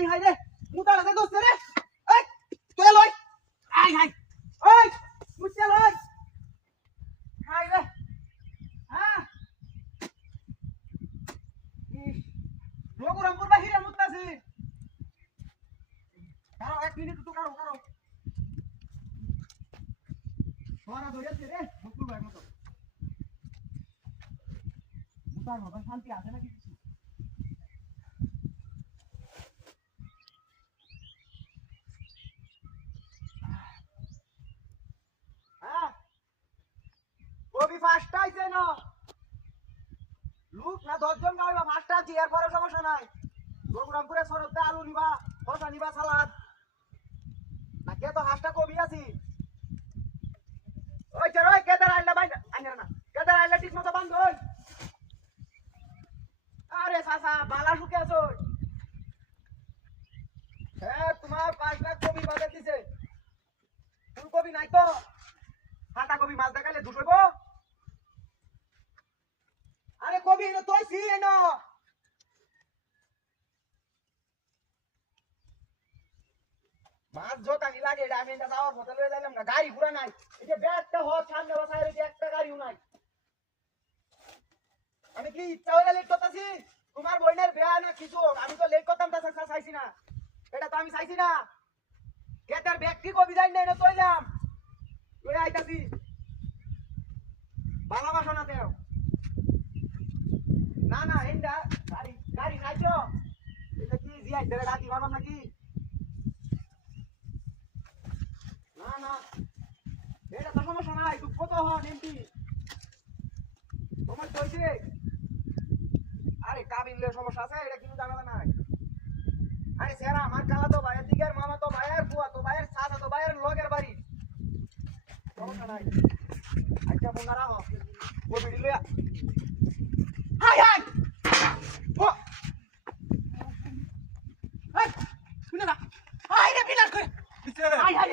high high রে মুতা আছে দোস্ত রে এই তুই লই হাই হাই ওই মুতা লই হাই রে হ্যাঁ রঘুরামপুর বাহিরে মুতাছি কারো 1 মিনিট তো কারো সোনা ধরেছে রে বকুল ভাই মতো মুতার মতো শান্তি আছে নাকি কিছু কবি ফার্স্ট আইছে না লুক না 10 জন গাইবা ফার্স্ট আছি এর পরে সমস্যা নাই রঘুরামপুরে সরতে আলু নিবা শসা নিবা সালাদ না কে তো হাসটা কবি আছি ওই চল ওই কেদার আইলা বাইনা আইনা না কেদার আইলা ঠিক মতো বন্ধ ওই আরে সাসা বালা শুকে আছো হ্যাঁ তোমার 5 লাখ কবি বাজে দিছে ফুলকপি নাই তো কাটা কবি মাছ দেখাইলে দুশোইব আরে কবি এনে তুই সি এনো মাছ জোতা নি লাগে এটা আমি এটা যাওয়ার পথে লয়ে যাইলাম না গাড়ি ঘুরা নাই এই যে ব্যাগটা হট সামনে বসায় রেখে একটা গাড়িও নাই আমি কি ইচ্ছা হইলে লেট করতেছি তোমার বইনের বিয়া না কিছু আমি তো লেট করতাম তা চাইছি না এটা তো আমি চাইছি না এটার ব্যাগ কি কবি যাই না এটা তৈলাম ওই আইতাছি ভালোবাসো না তেও না না এন্ডা গাড়ি নাইছো এটা কি জিয়াই ধরে রাখি মারবাম নাকি না না এটা তো সমস্যা নাই তুই কত হন এমপি তোমার কইছে আরে কাবিনলে সমস্যা আছে এটা কিন্তু জানা নাই আরে সেরা আমার কালা তো ভাইয়ের দিকের মামা তো ভাইয়ের বুয়া তো ভাইয়ের সাদা তো ভাইয়ের লগের বাড়ি সমস্যা নাই আচ্ছা ফোন রাখো ও ভিডিও লয়া হাই হাই ও হাই শুনে না হাই রে বিনা করে হাই হাই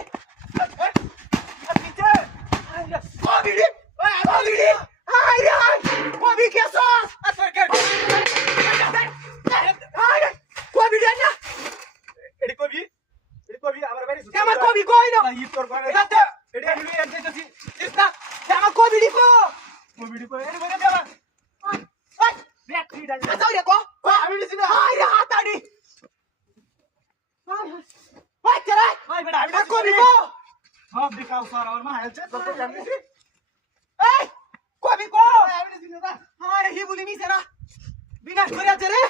পিছে হাই রে ও ভিডিও ও ভিডিও হাই রে হাই কবি কেসো আসর কে হাই রে কবি দেন না এডি কবি আমার বাড়ি আমার কবি কই না ই তোর করে এটা এডি আমি এর দিতেছি ইস্তা আমার কবি দিকো এডি করে দেবা ওই ব্যাটারি ডাল যাও রে কো আমি দিছি না হাই রে হাতাড়ি হাই হাই চলে হাই বেটা আমি কবি কো সব দেখাও স্যার আমার মা হেলছে তো আমি দিছি এই কবি কো আমি দিছি না হাই হি বলি নিছে না বিনাশ করে আছে রে